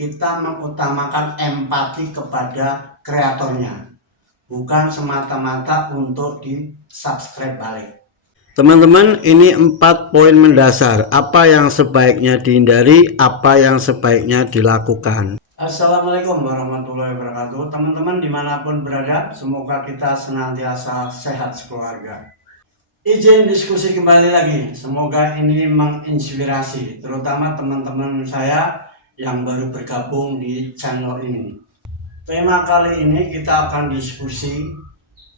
kita mengutamakan empati kepada kreatornya, bukan semata-mata untuk di subscribe balik. Teman-teman, ini empat poin mendasar. Apa yang sebaiknya dihindari, apa yang sebaiknya dilakukan. Assalamualaikum warahmatullahi wabarakatuh Teman-teman di mana pun berada Semoga kita senantiasa sehat sekeluarga Izin diskusi kembali lagi Semoga ini menginspirasi Terutama teman-teman saya Yang baru bergabung di channel ini. Tema kali ini kita akan diskusi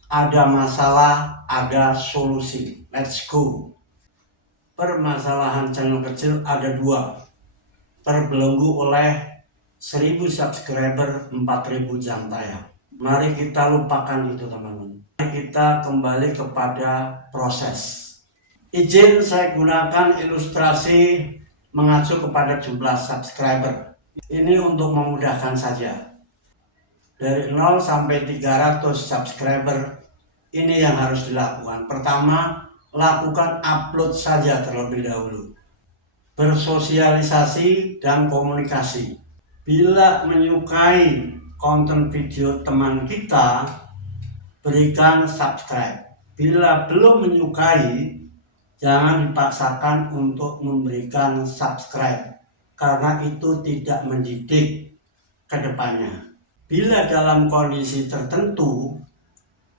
Ada masalah, ada solusi. Let's go. Permasalahan channel kecil ada dua. Terbelenggu oleh 1000 subscriber 4000 jam tayang. Mari kita lupakan itu teman-teman. Mari kita kembali kepada proses. Izin saya gunakan ilustrasi mengacu kepada jumlah subscriber. Ini untuk memudahkan saja. Dari 0 sampai 300 subscriber ini yang harus dilakukan. Pertama lakukan upload saja terlebih dahulu. Bersosialisasi dan komunikasi. Bila menyukai konten video teman kita, berikan subscribe. Bila belum menyukai, jangan dipaksakan untuk memberikan subscribe karena itu tidak mendidik ke depannya. Bila dalam kondisi tertentu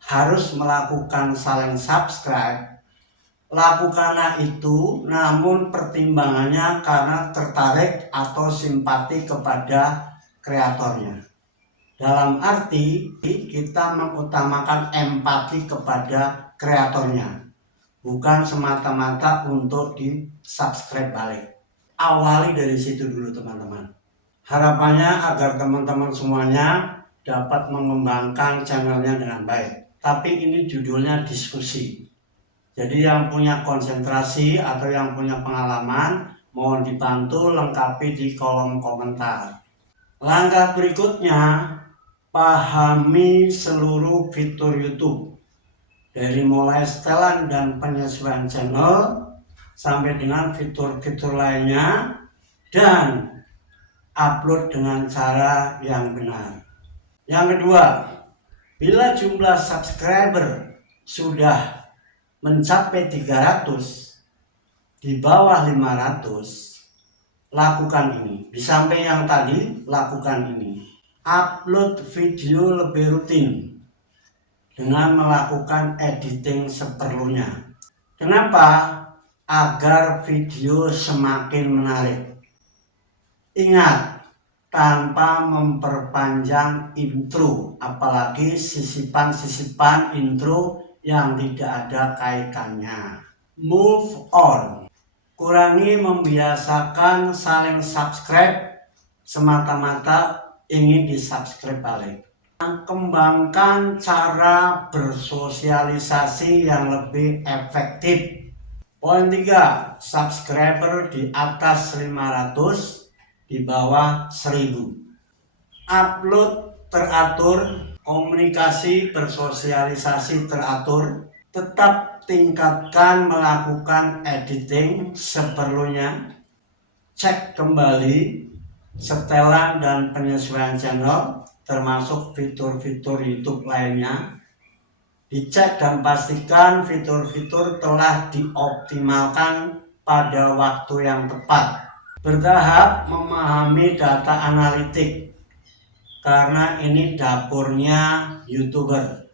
harus melakukan saling subscribe, lakukanlah itu namun pertimbangannya karena tertarik atau simpati kepada kreatornya. Dalam arti kita mengutamakan empati kepada kreatornya bukan semata-mata untuk di subscribe balik. Awali dari situ dulu teman-teman. Harapannya agar teman-teman semuanya dapat mengembangkan channelnya dengan baik. Tapi ini judulnya diskusi. Jadi yang punya konsentrasi atau yang punya pengalaman mohon dibantu lengkapi di kolom komentar. Langkah berikutnya pahami seluruh fitur YouTube dari mulai setelan dan penyesuaian channel sampai dengan fitur-fitur lainnya dan upload dengan cara yang benar. Yang kedua, bila jumlah subscriber sudah mencapai 300 di bawah 500 lakukan ini. Di samping yang tadi lakukan ini. Upload video lebih rutin dengan melakukan editing seperlunya kenapa agar video semakin menarik ingat tanpa memperpanjang intro apalagi sisipan-sisipan intro yang tidak ada kaitannya. Move on. Kurangi membiasakan saling subscribe semata-mata ingin di-subscribe balik. Kembangkan cara bersosialisasi yang lebih efektif. Poin 3, subscriber di atas 500, di bawah 1000. Upload teratur komunikasi bersosialisasi teratur, tetap tingkatkan melakukan editing seperlunya, cek kembali setelan dan penyesuaian channel termasuk fitur-fitur YouTube lainnya, dicek dan pastikan fitur-fitur telah dioptimalkan pada waktu yang tepat. Bertahap memahami data analitik karena ini dapurnya youtuber.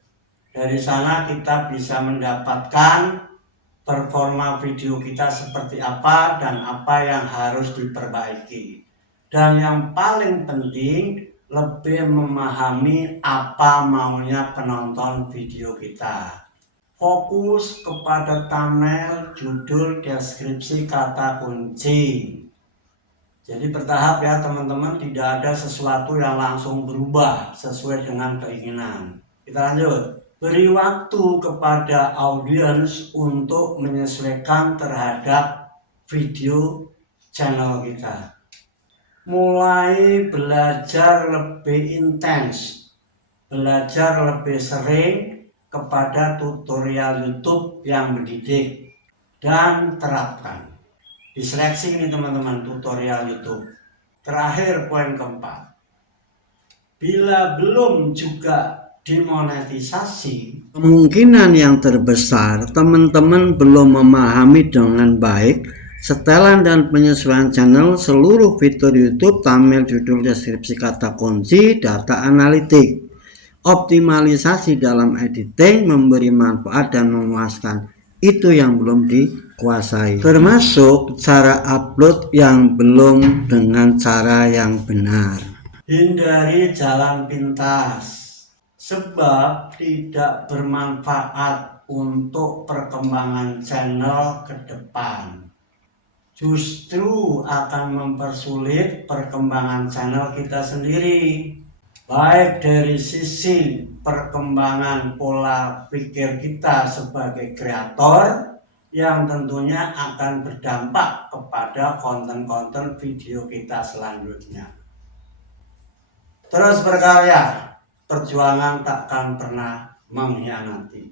Dari sana kita bisa mendapatkan performa video kita seperti apa dan apa yang harus diperbaiki. Dan yang paling penting lebih memahami apa maunya penonton video kita fokus kepada thumbnail, judul, deskripsi, kata kunci jadi bertahap ya teman-teman, tidak ada sesuatu yang langsung berubah sesuai dengan keinginan. Kita lanjut. Beri waktu kepada audiens untuk menyesuaikan terhadap video channel kita. Mulai belajar lebih intens, belajar lebih sering kepada tutorial YouTube yang mendidik dan terapkan diseleksi ini teman-teman tutorial YouTube Terakhir poin keempat. Bila belum juga dimonetisasi, Kemungkinan yang terbesar teman-teman belum memahami dengan baik setelan dan penyesuaian channel seluruh fitur YouTube, thumbnail, judul, deskripsi, kata kunci, data analitik, optimalisasi dalam editing, memberi manfaat dan memuaskan. Itu yang belum dikuasai. Termasuk cara upload yang belum dengan cara yang benar. hindari jalan pintas sebab tidak bermanfaat untuk perkembangan channel ke depan. Justru akan mempersulit perkembangan channel kita sendiri. Baik dari sisi perkembangan pola pikir kita sebagai kreator yang tentunya akan berdampak kepada konten-konten video kita selanjutnya. Terus berkarya, perjuangan takkan pernah mengkhianati.